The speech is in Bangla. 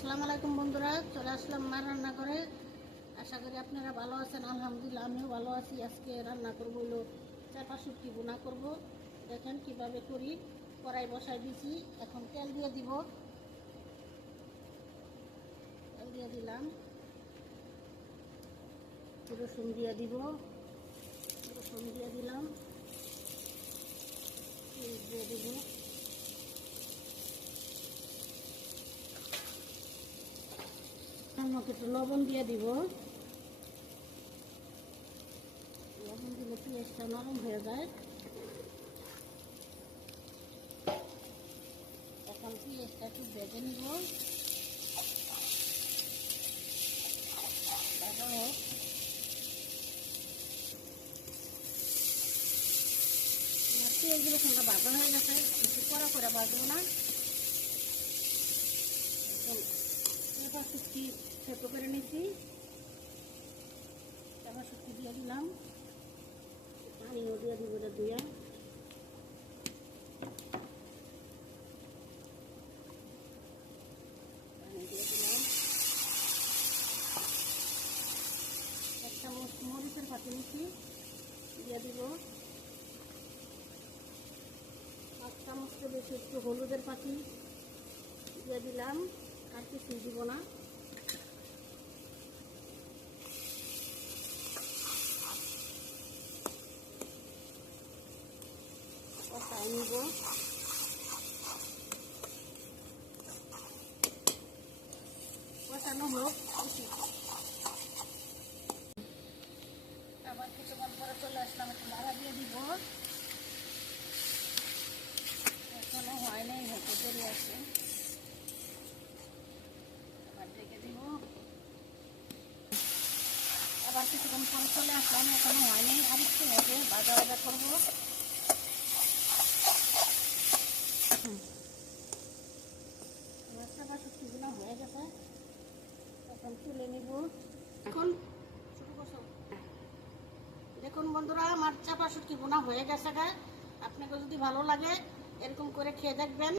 আসসালামু আলাইকুম বন্ধুরা, চলে আসলাম মার রান্না করে। আশা করি আপনারা ভালো আছেন। আলহামদুলিল্লাহ আমিও ভালো আছি। আজকে রান্না করবো হলো চাপা শুটকি বোনা করব। দেখেন কিভাবে করি। কড়াই বসাই দিছি, এখন তেল দিয়ে দিব। তেল দিয়ে দিলাম, রসুন দিয়ে দিব, রসুন দিয়ে দিলাম, পেঁয়াজ দিয়ে দিব, একটু লবণ দিয়ে দিব। লবণ দিলে পেঁয়াজটা নরম হয়ে যায়। এখন পেঁয়াজটা একটু ভেজে নিব। ভাজা হোক। পেঁয়াজগুলো সঙ্গে ভাজা হয়ে গেছে, একটু কড়া করে ভাজবো না। চাপা শুটকি সেদ্ধ করে নিচ্ছি। চাপা শুটকি দিয়ে দিলাম, পানিও দিয়ে দিব ধুয়ে। পানি দিয়ে দিলাম, এক চামচ মরিচের পাতি নিচ্ছি, দিয়ে দিব। 5 চামচটা বেশি একটু হলুদের পাতি দিয়ে দিলাম, আর কিছুই দিব না। কষাই নিব। কষানো হোক। আবার কিছুক্ষণ পরে চলে আসলাম, একটু নাড়া দিয়ে দিব। এখনো হয় নাই, হতে দেরি আছে। আবার ঢেকে দিব। আবার কিছুক্ষণ পরে চলে আসলাম, এখনো হয় নাই, আর একটু হবে, ভাজা ভাজা করবো। চাপা শুটকিগুলো হয়ে গেছে, এখন তুলে নিব। এখন দেখুন বন্ধুরা, আমার চাপা শুটকি বোনা হয়ে গেছে। আপনাকে যদি ভালো লাগে এরকম করে খেয়ে দেখবেন।